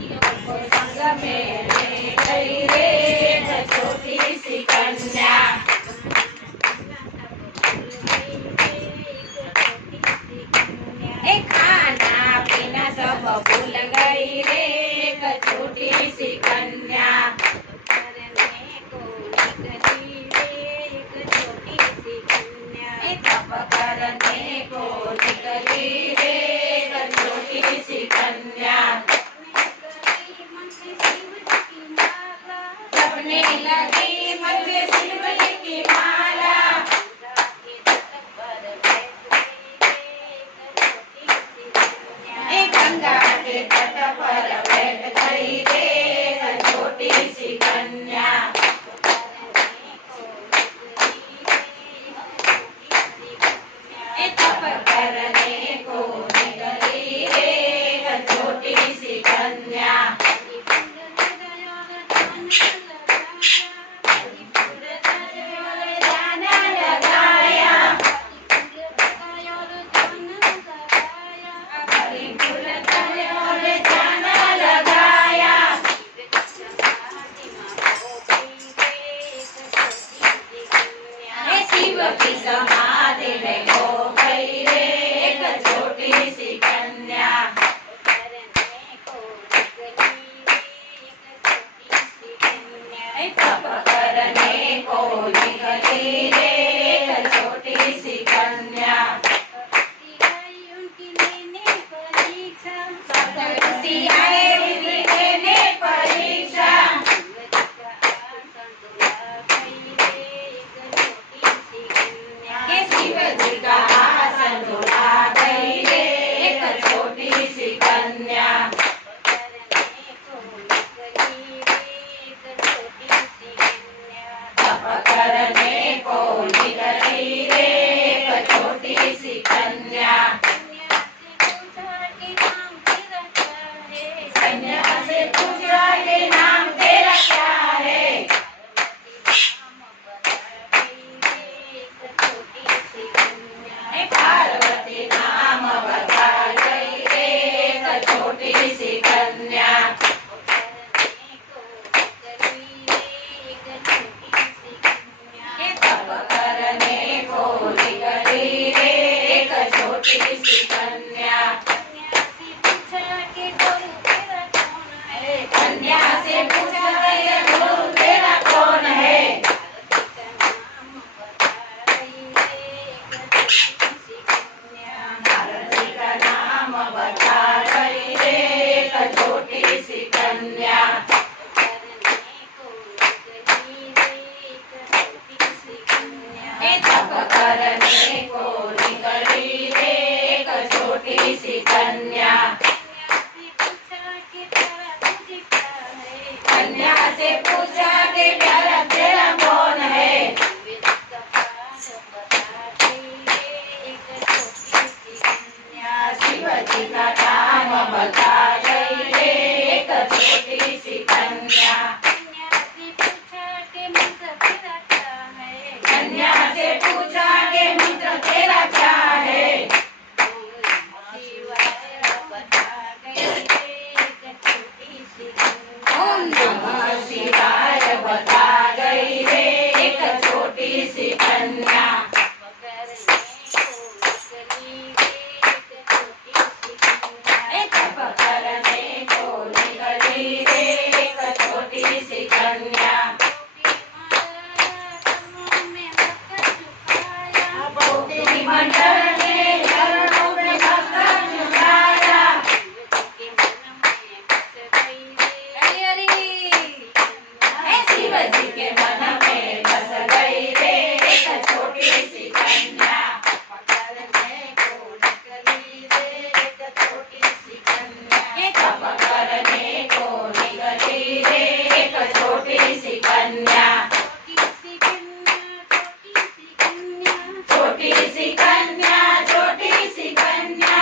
संग में ले गई रे एक छोटी सी कन्या। खाना पीना सब भूल गई रे एक छोटी सी कन्या। तप करने को निकली रे एक छोटी सी कन्या। जपने लगी मन में शिव जी की माला। गंगा के तट पर बैठ गई रे एक छोटी सी कन्या। तप करने को निकली रे एक छोटी सी कन्या। शिव की समाधि में खो गई रे एक छोटी सी कन्या। तप करने को निकली रे एक छोटी सी कन्या। सप्तऋषि आए उनकी लेने परीक्षा। शिव जी का आसन झुला गई रे एक छोटी सी कन्या। तप करने को निकली रे एक छोटी सी कन्या। कन्या से पूछा कि नाम तेरा क्या है। पार्वती नाम बता गई रे एक छोटी सी कन्या। तप करने को निकली रे एक छोटी सी कन्या। कन्या से पूछा ये गुरु तेरा कौन है। नारद का नाम बता गई रे एक छोटी सी कन्या। तप करने को निकली रे एक छोटी सी कन्या। कन्या से पूछा कि प्यारा तेरा कौन है। शिव जी का नाम बता गई रे एक छोटी सी कन्या। कन्या से पूछा कि मंत्र तेरा क्या है। ओम नमः शिवाय बता गई रे एक छोटी सी कन्या। तप करने को निकली रे एक छोटी सी कन्या। मंडल ने चरणों में मस्तक झुकाया। शिव जी के मन में बस गई रे एक छोटी सी कन्या। तप करने को निकली रे एक छोटी सी कन्या। छोटी सी कन्या छोटी सी कन्या।